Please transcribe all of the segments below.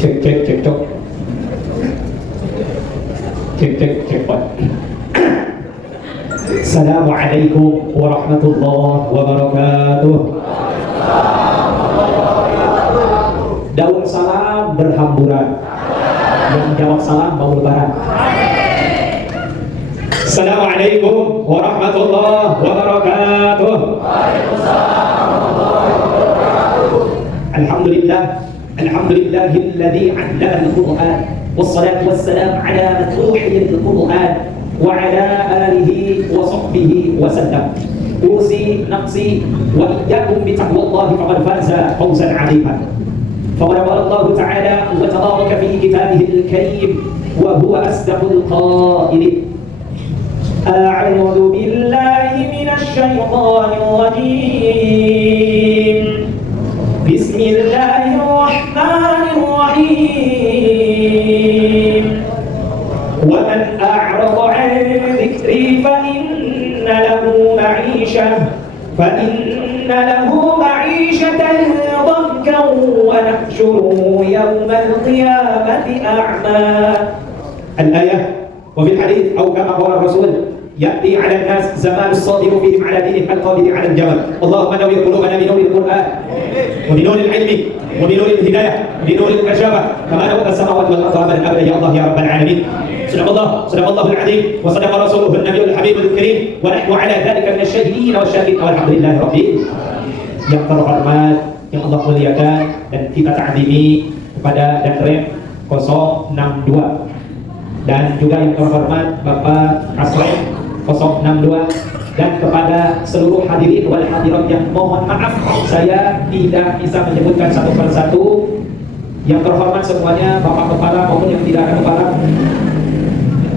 Cek cek cek cok. Cek cek cek pot. Assalamualaikum warahmatullahi wabarakatuh. Daun salam berhamburan, yang jawab salam mau lebaran. Assalamualaikum warahmatullahi wabarakatuh. Alhamdulillah, alhamdulillahilladzi 'allama al-Qur'an wassalatu wassalamu ala man uhiya al-Qur'an wa ala alihi wa sahbihi wa sallam. Usi nafsi wa iyyakum bi taqwallahi faqad faza fawzan 'azima. Faqad qala Allah ta'ala wa tabaraka fi kitabihi al-karim wa huwa asdaqul qailin. A'udzu billahi minasy syaithanir rajim. Bismillahirrahmanirrahim. Wa man a'rada 'an dzikri fa inna lahu ma'ishatan dhankan wa nahsyuruhu yawmal qiyamati a'ma. Al-ayah. Wa fil hadits aw kama qala Rasul ya'ti 'ala an-nas zaman as-sadiru fihim 'ala dinihim al-qabidi 'ala al-jamal. Allahumma nawwir qulubana bi nuril Qur'an wa bi nuril ilmi wa bi nuril hidayah wa bi nuril kashafah kama nawwara as-samawati wal arda abadan abada ya Allah ya rabbal alamin. Sadaqallahul azim wa sadaqa rasuluhu an-nabiyul habibul karim wa nahnu 'ala dhalika min asy-syahidin wa syahidin walhamdulillahi rabbil. Yang terhormat, yang Allah muliakan dan kita ta'zimi kepada Danrem 062 dan juga yang terhormat Bapak Kasrem 062 dan kepada seluruh hadirin wal hadirat yang mohon maaf saya tidak bisa menyebutkan satu persatu. Yang terhormat semuanya Bapak Kepala maupun yang tidak ada kepala,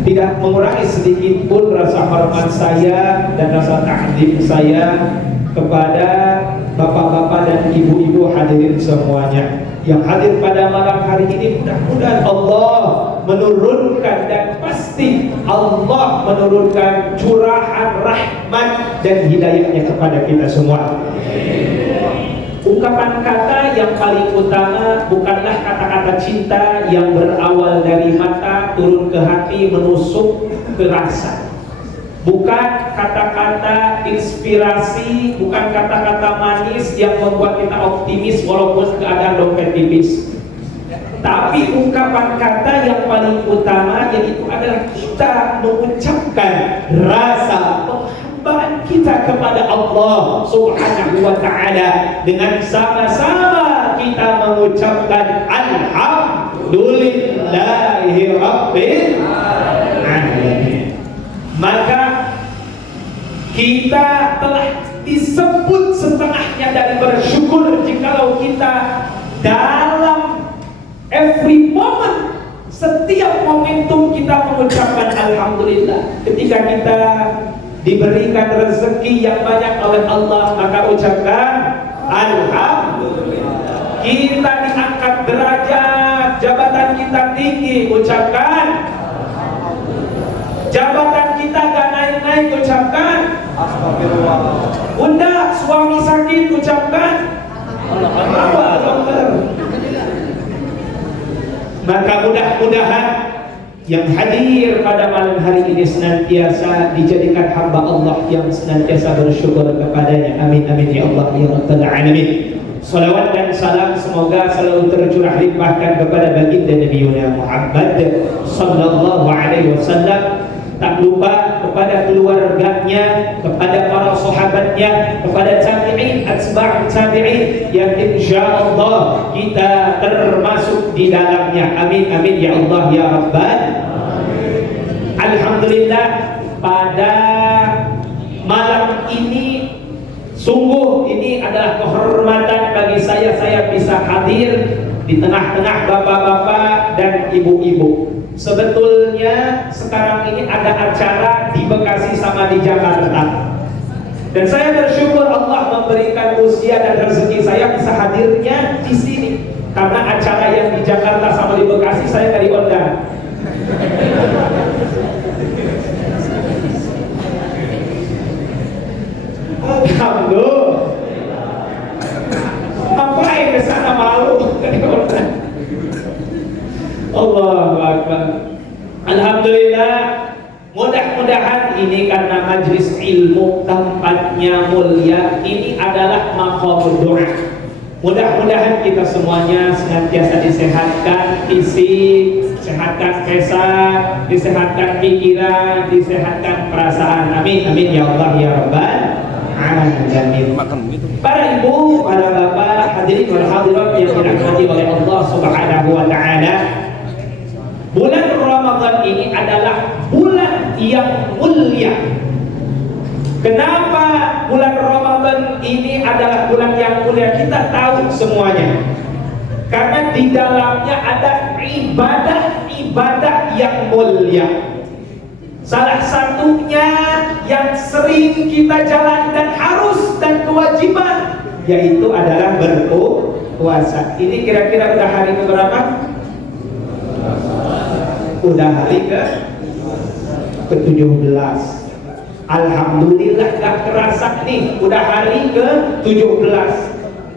tidak mengurangi sedikit pun rasa hormat saya dan rasa ta'zim saya kepada bapak-bapak dan ibu-ibu hadirin semuanya yang hadir pada malam hari ini. Mudah-mudahan Allah menurunkan dan pasti Allah menurunkan curahan rahmat dan hidayahnya kepada kita semua. Ungkapan kata yang paling utama bukanlah kata-kata cinta yang berawal dari mata turun ke hati menusuk ke rasa. Bukan kata-kata inspirasi, bukan kata-kata manis yang membuat kita optimis walaupun keadaan dompet tipis. Tapi ungkapan kata yang paling utama yaitu adalah kita mengucapkan rasa penghambaan kita kepada Allah Subhanahu wa ta'ala dengan sama-sama kita mengucapkan alhamdulillahi rabbil alamin. Maka kita telah disebut setengahnya dari bersyukur jikalau kita dalam every moment, setiap momentum kita mengucapkan alhamdulillah. Ketika kita diberikan rezeki yang banyak oleh Allah, maka ucapkan alhamdulillah. Kita diangkat derajat, jabatan kita tinggi, ucapkan jabatan kita gak naik-naik, ucapkan astagfirullah. Bunda suami sakit, ucapkan apa dokter. Maka mudah-mudahan yang hadir pada malam hari ini senantiasa dijadikan hamba Allah yang senantiasa bersyukur kepadanya. Amin amin ya Allah ya rabbal alamin. Salawat dan salam semoga selalu tercurah limpahkan kepada baginda Nabi Muhammad sallallahu alaihi wasallam. Tak lupa kepada keluarganya, kepada para sahabatnya, kepada tabi'in, atba' tabi'in yang insyaallah kita termasuk di dalamnya. Amin amin ya Allah ya Rabbal. Alhamdulillah pada malam ini sungguh ini adalah kehormatan bagi saya bisa hadir di tengah-tengah bapak-bapak dan ibu-ibu. Sebetulnya sekarang ini ada acara di Bekasi sama di Jakarta. Dan saya bersyukur Allah memberikan usia dan rezeki saya bisa hadirnya di sini. Karena acara yang di Jakarta sama di Bekasi saya nggak diundang. Alhamdulillah. Ngapain ke sana malu? Allahu Akbar. Alhamdulillah. Mudah-mudahan ini karena majlis ilmu tempatnya mulia, ini adalah maqamud doa. Mudah-mudahan kita semuanya senantiasa disehatkan fisik, disehatkan kesah, disehatkan pikiran, disehatkan perasaan. Amin, amin ya Allah ya Rabbal alamin. Para ibu, para bapak, hadirin wal hadirat yang dirahmati oleh Allah Subhanahu wa taala. Bulan Ramadan ini adalah bulan yang mulia. Kenapa bulan Ramadan ini adalah bulan yang mulia? Kita tahu semuanya. Karena di dalamnya ada ibadah-ibadah yang mulia. Salah satunya yang sering kita jalankan harus dan kewajiban, yaitu adalah berpuasa. Ini kira-kira udah hari keberapa? Udah hari ke-17. Alhamdulillah gak kerasa nih, udah hari ke-17.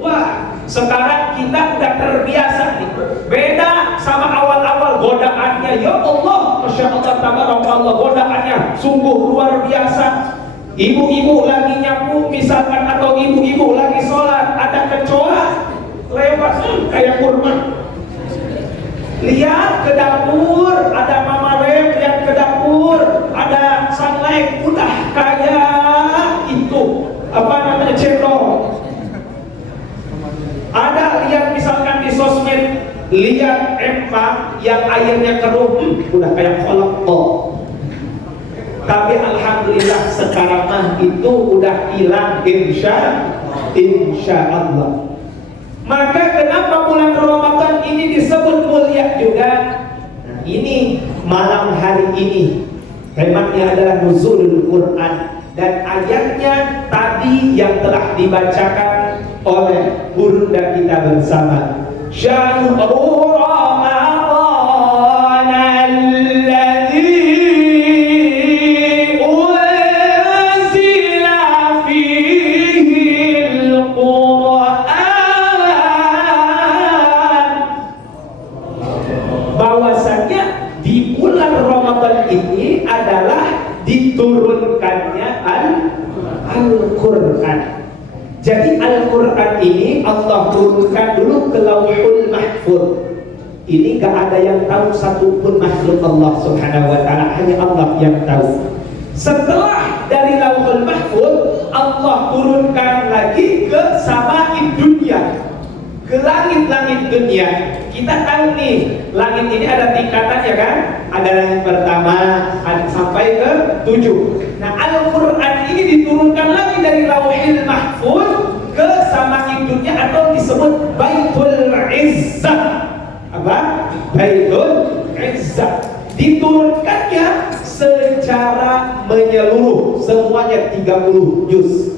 Wah, sekarang kita udah terbiasa nih. Beda sama awal-awal godaannya. Ya Allah, Masya Allah, tabarakallah, godaannya sungguh luar biasa. Ibu-ibu lagi nyapu misalkan, atau ibu-ibu lagi sholat, ada kecoa lewat kayak kurma. Lihat ke dapur, ada mama rem, lihat ke dapur, ada sunlight, udah kayak itu, apa namanya, cendol. Ada lihat misalkan di sosmed, lihat empang yang airnya keruh, udah kayak kolak. Tapi alhamdulillah sekarang mah itu udah hilang, insya Allah. Maka kenapa bulan Ramadan ini disebut mulia juga? Nah, ini malam hari ini temanya adalah nuzulul Quran, dan ayatnya tadi yang telah dibacakan oleh Bunda kita bersama. Syahrul Ramadan alladzi unzila fihi al-Quran. Bahwasanya di bulan Ramadan ini adalah diturunkannya Al-Quran. Jadi Al-Quran ini Allah turunkan dulu ke Lauhul Mahfuz. Ini gak ada yang tahu satupun makhluk Allah Subhanahu wa ta'ala, hanya Allah yang tahu. Setelah dari Lauhul Mahfuz, Allah turunkan lagi ke sama'id dunia, ke langit-langit dunia. Kita tahu nih, langit ini ada tingkatan ya kan? Ada langit pertama sampai ke 7. Nah, Al-Quran ini diturunkan lagi dari Lauhil Mahfuz ke sama'id dunia, atau disebut Baitul Izzah. Apa? Baitul Izzah. Diturunkannya secara menyeluruh, semuanya 30 juz.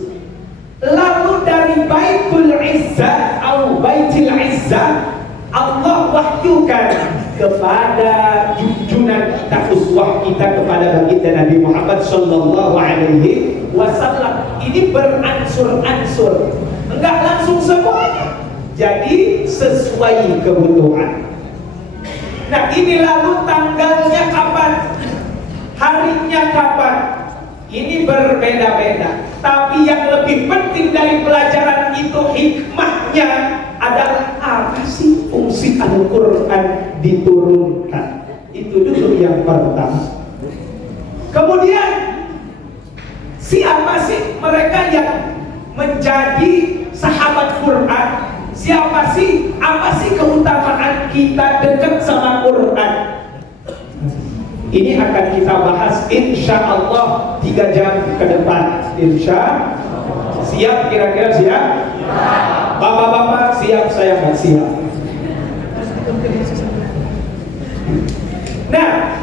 Lalu dari Baitul Izzah atau Baitul Izzah, Allah wahyukan kepada junjungan kita, uswah kita, kepada baginda Nabi Muhammad sallallahu alaihi wasallam. Ini beransur-ansur, enggak langsung semuanya, jadi sesuai kebutuhan. Nah, ini lalu tanggalnya kapan, harinya kapan, ini berbeda-beda. Tapi yang lebih penting dari pelajaran itu, hikmahnya adalah apa sih fungsi Al-Quran diturunkan. Itu dulu yang pertama. Kemudian, siapa sih mereka yang menjadi sahabat Quran? Siapa sih? Apa sih keutamaan kita dekat sama Quran? Ini akan kita bahas insya Allah 3 jam ke depan. Insya siap, kira-kira siap? Bapak-bapak siap, saya nggak siap. Nah,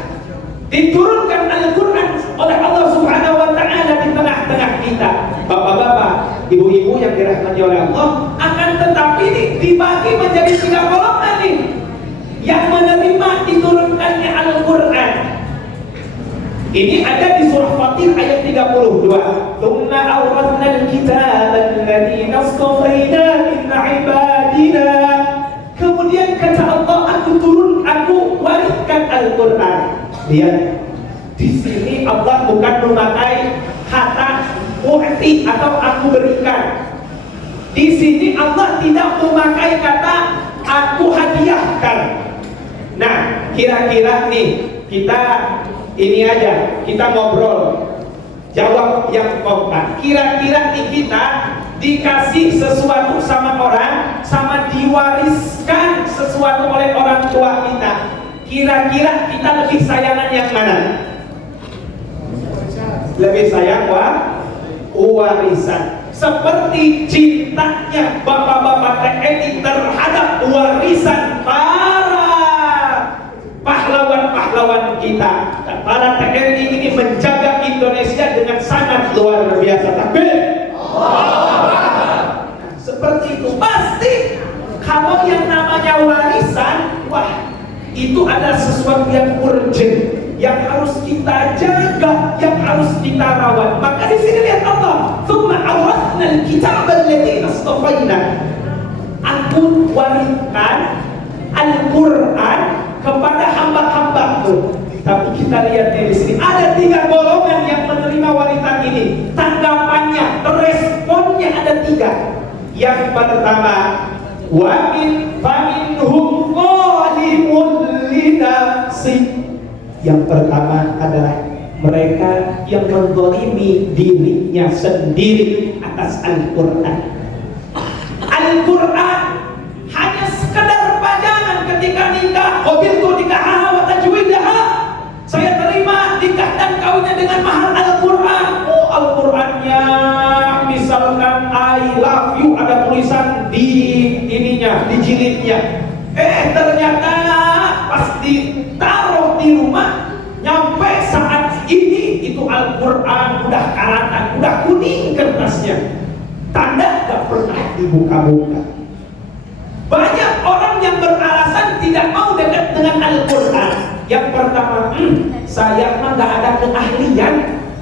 diturunkan Al-Quran oleh Allah Subhanahu wa ta'ala di tengah-tengah kita. Bapak-bapak, ibu-ibu yang dirahmati oleh Allah, akan tetapi ini dibagi menjadi 3 golongan nih yang menerima diturunkannya Al-Quran. Ini ada di surah Fatir ayat 32. Tsumma awrathna al-kitaba alladziina istafaina min ibadina. Kemudian kata Allah, aku Lihat, di sini Allah bukan memakai kata u'ti atau aku berikan. Di sini Allah tidak memakai kata aku hadiahkan. Nah, kira-kira nih kita ini aja, kita ngobrol, jawab yang kompak. Kira-kira nih kita dikasih sesuatu sama orang, sama diwariskan sesuatu oleh orang tua kita. Kira-kira kita lebih sayangan yang mana? Lebih sayang warisan. Seperti cintanya bapak-bapak TNI terhadap warisan para pahlawan-pahlawan kita. Dan para TNI ini menjaga Indonesia dengan sangat luar biasa. Tapi seperti itu pasti kalau yang namanya warisan, wah, itu adalah sesuatu yang urgent, yang harus kita jaga, yang harus kita rawat. Maka di sini lihat Allah, "Tsumma awrasna al-kitaba alladziina istafaina." Aku wariskan Al-Qur'an kepada hamba-hambaku. Tapi kita lihat di sini ada 3 golongan yang menerima warisan ini. Tanggapannya, responnya ada 3. Yang pertama, wa min faminhum zalimun li nafsi. Yang pertama adalah mereka yang menzalimi dirinya sendiri atas Al-Qur'an. Al-Qur'an hanya sekedar pajangan ketika nikah. Qabiltu nikahaha wa tajwidaha. Saya terima nikah dan kawinnya dengan mahar Al-Qur'an. Oh, Al-Qur'annya misalkan I love you ada tulisan di ininya, di jilidnya. Ternyata pas ditaruh di rumah, nyampe saat ini itu Al-Qur'an udah karatan, udah kuning kertasnya, tanda gak pernah dibuka-buka. Banyak orang yang beralasan tidak mau dekat dengan Al-Qur'an. Yang pertama, saya mah gak ada keahlian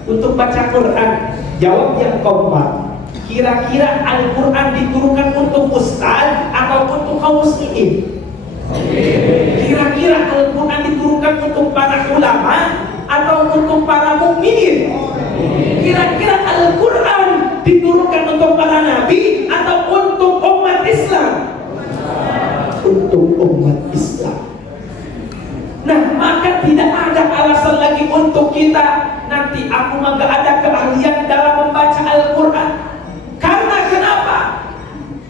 untuk baca Quran. Jawab yang kompak. Kira-kira Al-Qur'an diturunkan untuk ustaz atau untuk kaum muslimin? Kira-kira Al-Qur'an diturunkan untuk para ulama atau untuk para mukminin? Kira-kira Al-Qur'an diturunkan untuk para nabi atau untuk umat Islam? Untuk umat Islam. Nah, maka tidak ada alasan lagi untuk kita nanti aku mah gak ada keahlian dalam membaca Al-Qur'an. Karena kenapa?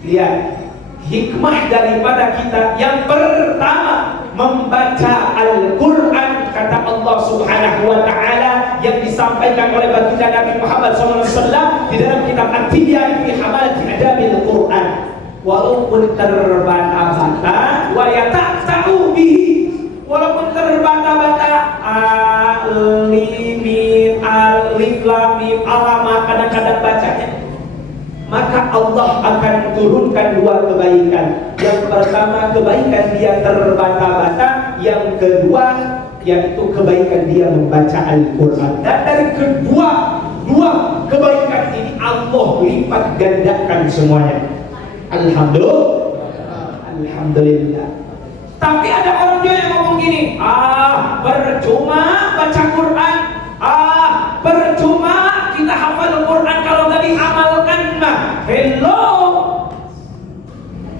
Lihat hikmah daripada kita. Yang pertama, membaca Al-Qur'an, kata Allah Subhanahu wa taala yang disampaikan oleh baginda Nabi Muhammad SAW di dalam kitab At-Tibyan fi Hamalati Adabil Qur'an. Walaupun terbata-bata wa yata'ta'u bihi, walaupun terbata-bata alif lam mim alama kadang-kadang bacanya, maka Allah akan turunkan 2 kebaikan. Yang pertama, kebaikan dia terbata-bata. Yang kedua, yaitu kebaikan dia membaca Al-Qur'an. Dan dari kedua kebaikan ini Allah lipat gandakan semuanya. Alhamdulillah. Tapi ada orang juga yang ngomong gini, percuma baca Quran, percuma kita hafal Quran kalau gak diamalkan mah. Hello.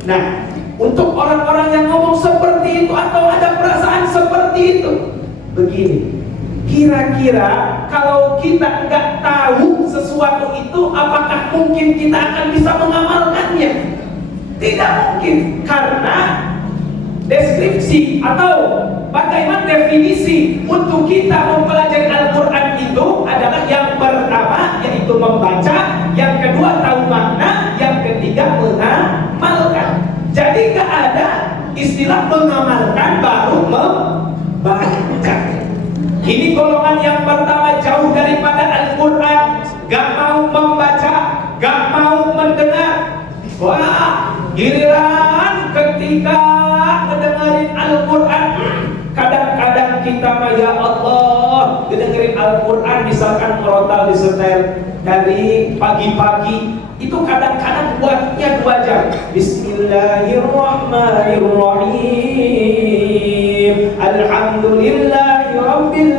Nah, untuk orang-orang yang ngomong seperti itu atau ada perasaan seperti itu, begini, kira-kira kalau kita nggak tahu sesuatu itu, apakah mungkin kita akan bisa mengamalkannya? Tidak mungkin, karena deskripsi atau bagaimana definisi untuk kita mempelajari Al-Quran itu adalah yang pertama yaitu membaca, yang kedua tahu makna, yang ketiga mengamalkan. Jadi gak ada istilah mengamalkan baru membaca. Ini golongan yang pertama, jauh daripada Al-Quran, gak mau membaca, gak mau mendengar. Wah, giliran ketika mendengarin Al-Quran, kadang-kadang kita mah ya Allah mendengarin Al-Quran misalkan merotal di setel dari pagi-pagi, itu kadang-kadang buatnya 2 jam. Bismillahirrahmanirrahim, Alhamdulillahi Rabbil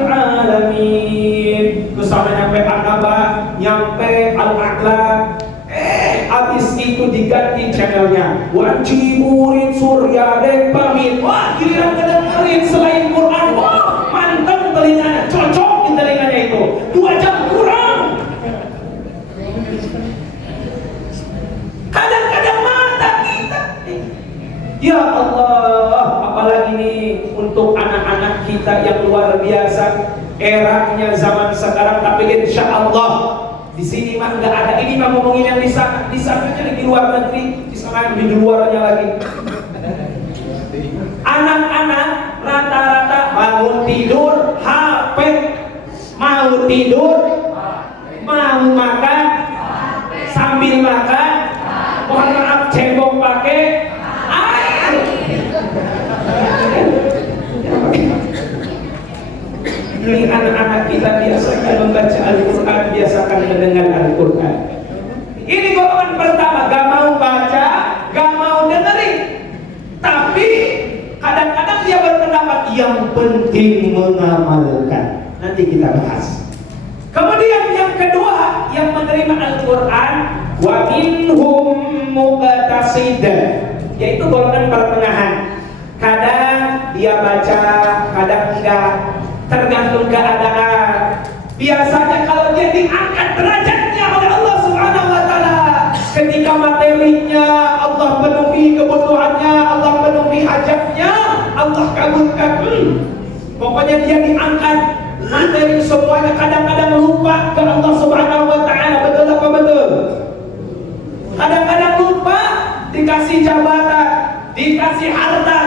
begitu diganti channelnya. Wanci murid Surya Dek pamit. Wah, giliran kedengerin selain Quran, wah mantap telinganya, cocok di telinganya itu. 2 jam kurang. Kadang-kadang mata kita. Ya Allah, apalagi nih untuk anak-anak kita yang luar biasa. Eranya zaman sekarang, tapi insya Allah di sini mah nggak ada. Ini mah ngomongin yang di sana aja di luar negeri, di sana di luarnya lagi. Anak-anak rata-rata bangun tidur HP, mau tidur, mau makan, sambil makan, mohon maaf cebok pakai air. Ini anak-anak kita biasakan membaca Al-Quran, biasakan mendengar Al-Quran. Ini golongan pertama, gak mau baca, gak mau dengerin. Tapi kadang-kadang dia berpendapat yang penting mengamalkan. Nanti kita bahas. Kemudian yang kedua, yang menerima Al-Quran, wa minhum muqtasid, yaitu golongan pertengahan. Kadang dia baca, kadang enggak, tergantung keadaan. Biasanya kalau dia diangkat derajatnya oleh Allah Subhanahu wa taala, ketika materinya Allah penuhi kebutuhannya, Allah penuhi hajatnya, Allah kabulkan. Pokoknya dia diangkat materi semuanya, kadang-kadang lupa ke Allah Subhanahu wa taala. Betul apa betul? Kadang-kadang lupa, dikasih jabatan, dikasih harta,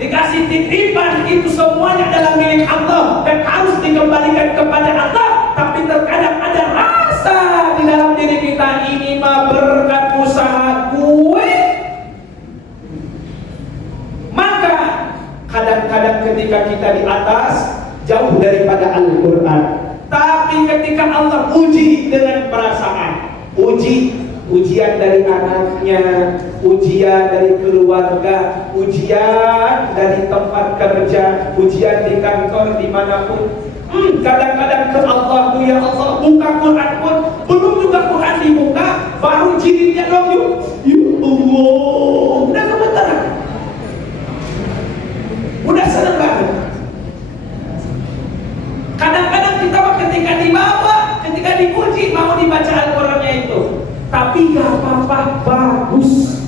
dikasih titipan, itu semuanya adalah milik Allah dan harus dikembalikan kepada Allah. Tapi terkadang ada rasa di dalam diri kita, ini mah berkat usaha gue. Maka kadang-kadang ketika kita di atas, jauh daripada Al-Quran. Tapi ketika Allah uji dengan perasaan, ujian dari anaknya, ujian dari keluarga, ujian dari tempat kerja, ujian di kantor, dimanapun. Kadang-kadang ke Allah, ya Allah, buka Quran pun belum juga Quran dibuka, baru jilidnya dong yuk. Ya Allah, udah gemeteran, udah senang banget. Kadang-kadang kita ketika dibawa, ketika dipuji, mau dibaca Al-Qurannya itu, tapi gak apa-apa, bagus.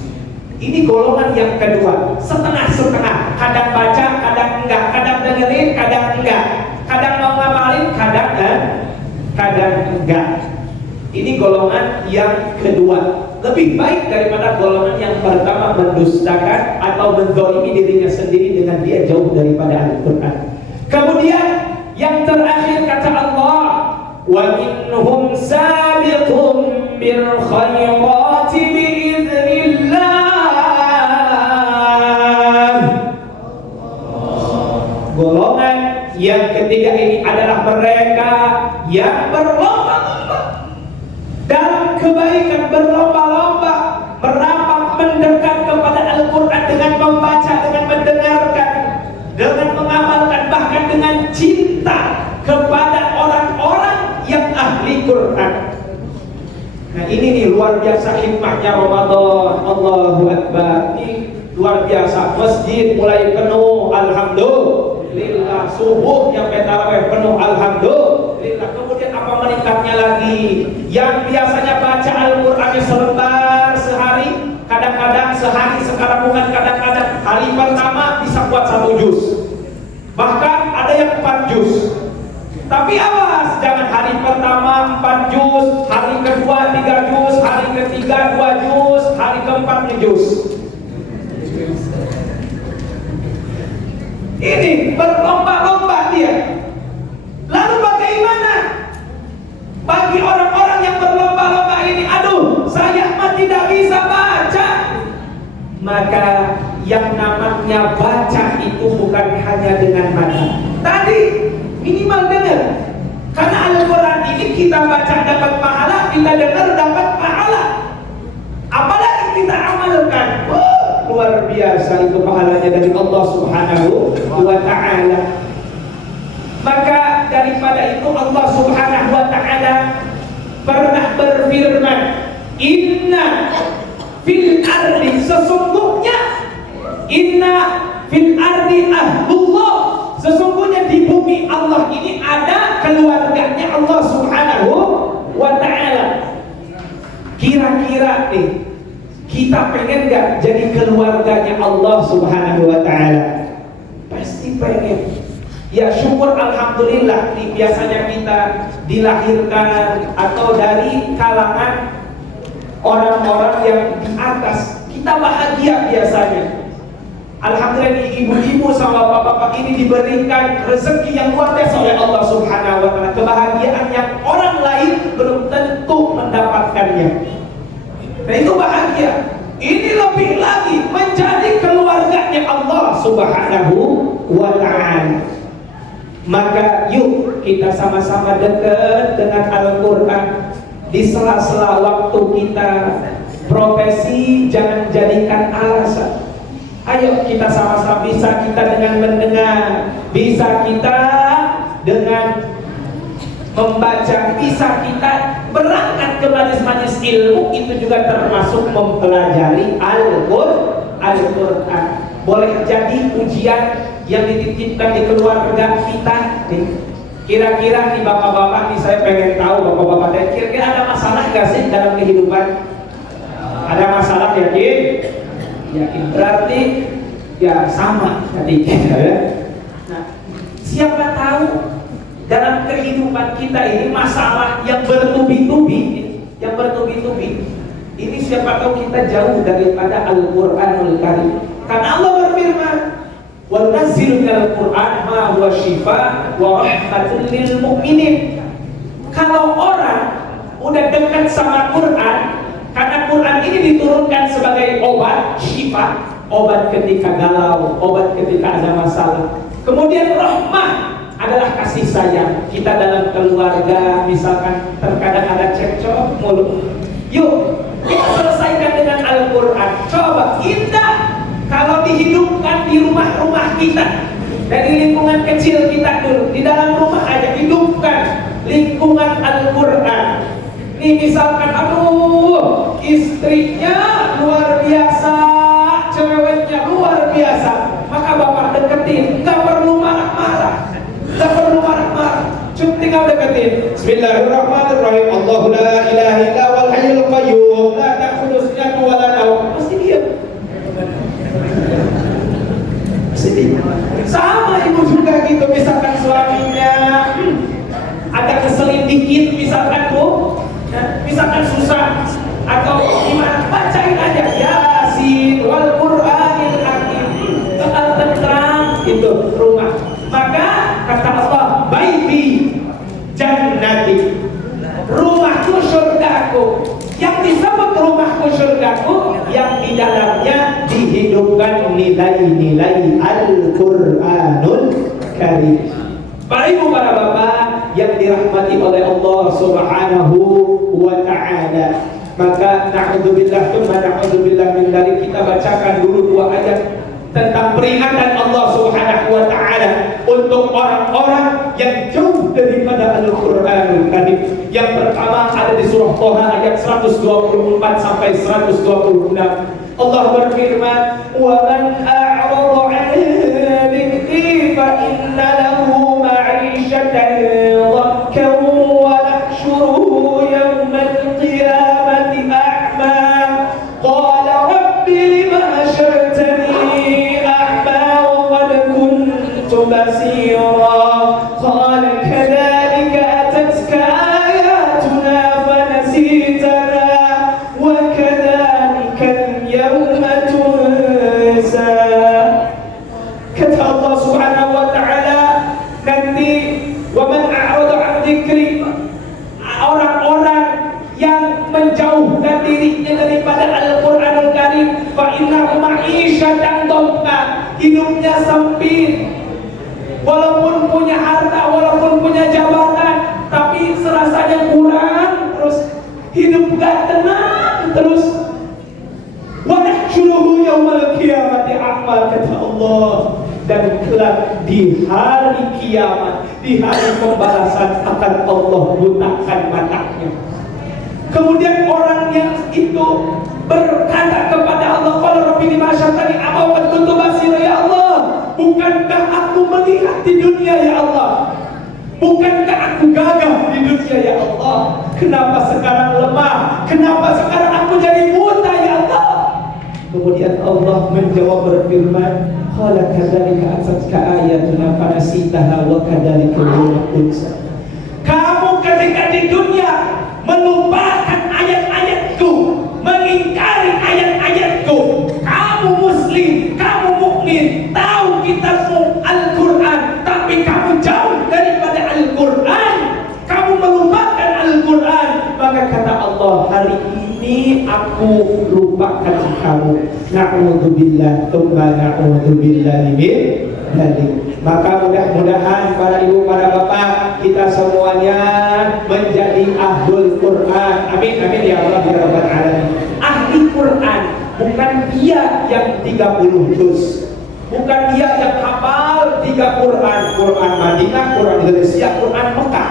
Ini golongan yang kedua, setengah-setengah. Kadang baca, kadang enggak, kadang dengerin, kadang enggak, kadang mau ngamalin, kadang enggak. Ini golongan yang kedua, lebih baik daripada golongan yang pertama, mendustakan atau menzalimi dirinya sendiri dengan dia jauh daripada Al-Quran. Kemudian yang terakhir kata Allah, wa minhum sabiqun bil khairati biiznillah. Golongan yang ketiga ini adalah mereka yang berlomba-lomba dalam kebaikan, berlomba-lomba merapat mendekat kepada Al-Quran dengan membaca, dengan mendengarkan, dengan mengamalkan, bahkan dengan cinta kepada orang-orang yang ahli Quran. Nah ini nih luar biasa hikmahnya Ramadan. Allahu Akbar. Ini luar biasa. Masjid mulai penuh, alhamdulillah. Subuh sampai tarawih penuh, alhamdulillah. Kemudian apa meningkatnya lagi? Yang biasanya baca Al-Qurannya selembar sehari, kadang-kadang sehari, sekarang bukan kadang-kadang. Hari pertama bisa buat 1 juz, bahkan ada yang 4 juz. Tapi awas, jangan hari pertama 4 juz, hari kedua 3 juz, hari ketiga 2 juz, hari keempat 1 juz. Ini berlomba-lomba dia. Lalu bagaimana bagi orang-orang yang berlomba-lomba ini? Aduh, saya mah tidak bisa baca. Maka yang namanya baca itu bukan hanya dengan mata. Tadi minimal dengar. Karena Al-Quran ini kita baca dapat pahala, kita dengar dapat pahala. Apalagi kita amalkan, luar biasa itu pahalanya dari Allah Subhanahu wa ta'ala. Maka daripada itu Allah Subhanahu wa ta'ala pernah berfirman, inna fil ardi, sesungguhnya inna fil ardi ahlullah, sesungguhnya di bumi Allah ini ada keluarganya Allah Subhanahu wa ta'ala. Kira-kira nih, kita pengen gak jadi keluarganya Allah Subhanahu wa ta'ala? Pasti pengen. Ya syukur alhamdulillah nih, biasanya kita dilahirkan atau dari kalangan orang-orang yang di atas, kita bahagia biasanya. Alhamdulillah nih, ibu-ibu sama bapak-bapak ini diberikan rezeki yang luar biasa oleh Allah Subhanahu wa ta'ala, kebahagiaan yang orang lain belum tentu mendapatkannya. Nah itu bahagia. Ini lebih lagi menjadi keluarganya Allah Subhanahu wa ta'ala. Maka yuk kita sama-sama dekat dengan Al-Quran. Di sela-sela waktu kita profesi, jangan jadikan alasan. Ayo kita sama-sama, bisa kita dengan mendengar, bisa kita dengan membaca, bisa kita berangkat ke majelis-majelis ilmu, itu juga termasuk mempelajari Al-Quran. Boleh jadi ujian yang dititipkan di keluarga kita nih. Kira-kira nih bapak-bapak nih, saya pengen tahu bapak-bapak dan kira-kira ada masalah gak sih dalam kehidupan? Ada masalah, yakin? Yakin, berarti ya sama tadi ya. Nah, siapa tahu dalam kehidupan kita ini masalah yang bertubi-tubi, ini siapa tahu kita jauh daripada Al-Quranul Karim. Karena Allah berfirman, wa nunazzilu minal Qur'an ma huwa shifaa wa rahmatun lil mu'minin. Kalau orang udah dekat sama Quran, karena Quran ini diturunkan sebagai obat, syifa, obat ketika galau, obat ketika ada masalah. Kemudian rahmah adalah kasih sayang. Kita dalam keluarga misalkan terkadang ada cekcok mulut, yuk kita selesaikan dengan Al-Quran. Coba indah kalau dihidupkan di rumah-rumah kita, dari lingkungan kecil kita dulu, di dalam rumah aja hidupkan lingkungan Al-Quran. Nih misalkan, aduh istrinya luar biasa, ceweknya luar biasa, maka bapak deketin, gak perlu marah-marah, cuma tinggal deketin. Bismillahirrahmanirrahim. Allahu la ilaha illa wal hayyul qayyum, la ta'khudhuhu sinatun wa la nawm. Pasti diam. Sama ibu juga gitu, misalkan suaminya ada keselin dikit, misalkan bu, misalkan susah atau gimana, bacain aja Yasin wal Qur'anil Hakim, tekan tenteram itu rumah. Maka kata Allah, baiti jannati, rumahku surgaku. Yang disebut rumahku surgaku, yang di dalamnya dihidupkan nilai-nilai Al-Quranul Karim. Para ibu, para bapak yang dirahmati oleh Allah Subhanahu wa ta'ala, maka na'udzubillah tsumma na'udzubillah min dzalik, kita bacakan dulu dua ayat tentang peringatan Allah Subhanahu wa ta'ala untuk orang-orang yang jauh daripada Al-Quranul Karim. Yang pertama ada di surah Thaha ayat 124 sampai 126. Allah berfirman, "Wa man a'rada 'an dzikri fa inna lahu ma'ishatan dhankan wa nahsyuruhu yawmal qiyamati a'ma. Qala rabbi lima hashartani a'ma wa qad kuntu basira. Qala kadzalika atatka ayatuna fanasitaha wa kadzalika al-yawma tunsa." Kata Allah Subhanahu wa ta'ala nanti, wa man a'rada 'an dzikri, orang-orang yang menjauhkan dirinya daripada Al-Quranul Karim, fa innahu ma'isyatan dhanka, hidupnya sempit. Walaupun punya harta, walaupun punya jabatan, tapi serasanya kurang, terus hidup gak tenang terus. Wa nahsyuruhu yaumal qiyamati a'ma, kata Allah, dan kelak di hari kiamat, di hari pembalasan, akan Allah butakan matanya. Kemudian orang yang itu berkata kepada Allah, qala rabbi lima asyartani a'ma wa qad kuntu basira, ya Allah, bukankah aku melihat di dunia ya Allah? Bukankah aku gagah di dunia ya Allah? Kenapa sekarang lemah? Kenapa sekarang aku jadi buta ya Allah? Kemudian Allah menjawab berfirman, qala kadzalika atatka ayatuna fanasitaha wa kadzalika tunsa. Kamu ketika di dunia melupakan ayat-ayatku, mengingkari ayat-ayatku. Kamu muslim, kamu mukmin, tahu kitabmu Al-Quran, tapi kamu jauh daripada Al-Quran, kamu melupakan Al-Quran. Maka kata Allah, hari ini aku lupakan kamu. Na'udzubillah, tsumma na'udzubillahi min dzalik. Maka mudah-mudahan para ibu, para bapak, kita semuanya menjadi ahlul Quran. Amin, amin ya Allah ya Rabbal alamin. Ahli Quran bukan dia yang 30 juz, bukan dia yang hafal 3 Quran, Quran Madinah, Quran Indonesia, Quran Mekah.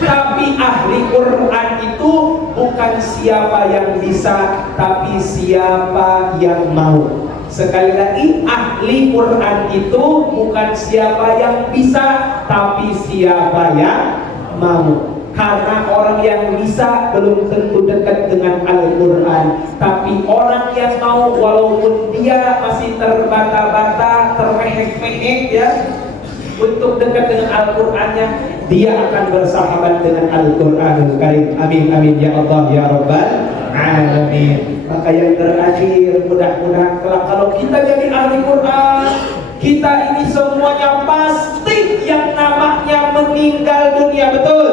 Tapi ahli Quran itu bukan siapa yang bisa, tapi siapa yang mau. Sekali lagi, ahli Quran itu bukan siapa yang bisa, tapi siapa yang mau. Karena orang yang bisa belum tentu dekat dengan Al-Quran, tapi orang yang mau, walaupun dia masih terbata-bata, termehek-mehek ya, untuk dekat dengan Al-Qurannya, dia akan bersahabat dengan Al-Quranul Karim. Amin, amin ya Allah ya Rabbal alamin. Maka yang terakhir, mudah-mudahan kalau kita jadi ahli Quran, kita ini semuanya pasti yang namanya meninggal dunia. Betul?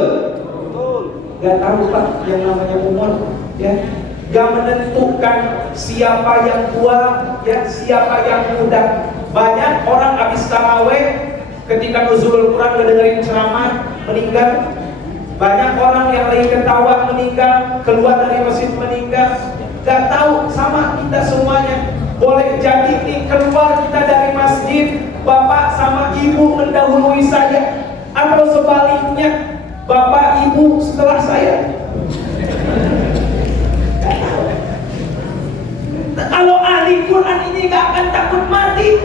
Betul. Gak tahu Pak yang namanya umur, ya. Gak menentukan siapa yang tua, ya, siapa yang muda. Banyak orang habis taraweh, ketika nuzulul Quran ngedengerin ceramah, meninggal. Banyak orang yang lagi ketawa meninggal, keluar dari masjid meninggal. Gak tahu, sama kita semuanya. Boleh jadi nih keluar kita dari masjid, bapak sama ibu mendahului saya, atau sebaliknya, bapak ibu setelah saya. Kalau ahli Quran ini gak akan takut mati.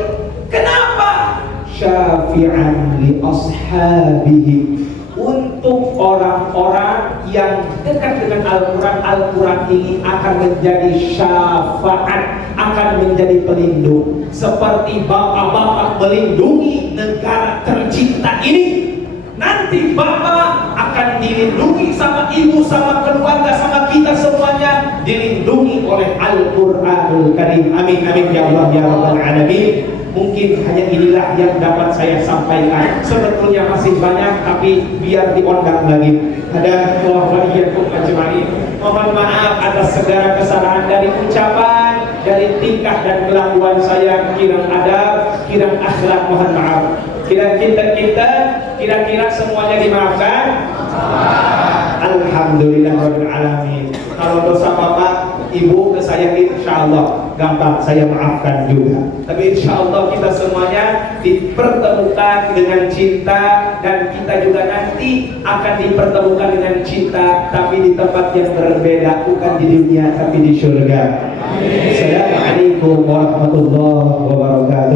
Kenapa? Syafi'an li ashabihi, untuk orang-orang yang dekat dengan Al-Quran. Al-Quran ini akan menjadi syafaat, akan menjadi pelindung. Seperti bapak-bapak melindungi negara tercinta ini, nanti bapak akan dilindungi sama ibu, sama keluarga, sama kita semuanya dilindungi oleh Al-Quranul Karim. Amin, amin ya Allah ya Rabbal alamin. Mungkin hanya inilah yang dapat saya sampaikan. Sebetulnya masih banyak, tapi biar diundang lagi. Ada wa'alaikum ajma'in. Mohon maaf atas segala kesalahan dari ucapan, dari tingkah dan kelakuan saya, kirang adab, kirang akhlak, mohon maaf. Kira-kira semuanya dimaafkan? Alhamdulillahirabbil alamin. Kalau dosa bapak, ibu ke saya, insyaallah gampang saya maafkan juga. Tapi insyaallah kita semuanya dipertemukan dengan cinta, dan kita juga nanti akan dipertemukan dengan cinta, tapi di tempat yang berbeda, bukan di dunia tapi di surga. Assalamualaikum warahmatullahi wabarakatuh.